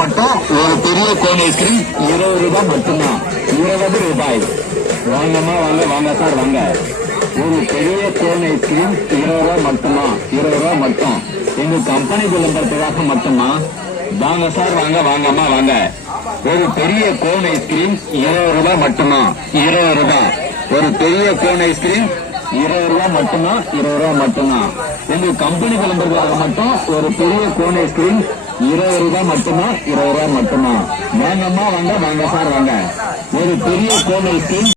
மட்டும் ஒரு பெரிய கோன் ஐஸ்கிரீம் 20 ரூபாய் மட்டும்தான். 20 ரூபாய். வாங்கம்மா வாங்க வாங்க சார் வாங்க. ஒரு பெரிய கோன் ஐஸ்கிரீம் 20 ரூபாய் மட்டும்தான். 20 ரூபாய் மட்டும். எங்க கம்பெனி விளம்பரத்துக்காக மட்டுமா? வாங்க சார் வாங்க வாங்கம்மா வாங்க. ஒரு பெரிய கோன் ஐஸ்கிரீம் 20 ரூபாய் மட்டும்தான். 20 ரூபாய். ஒரு பெரிய கோன் ஐஸ்கிரீம் 20 ரூபாய் மட்டும்தான். 20 ரூபாய் மட்டும்தான். எங்க கம்பெனி விளம்பரத்துக்காக மட்டும் ஒரு பெரிய கோன் ஐஸ்கிரீம் 20 ரூபாய் மட்டும்தான். 20 ரூபாய் மட்டும்தான். வாங்கம்மா வாங்க வாங்க சார் வாங்க. ஒரு பெரிய கோன் ஐஸ்கிரீம்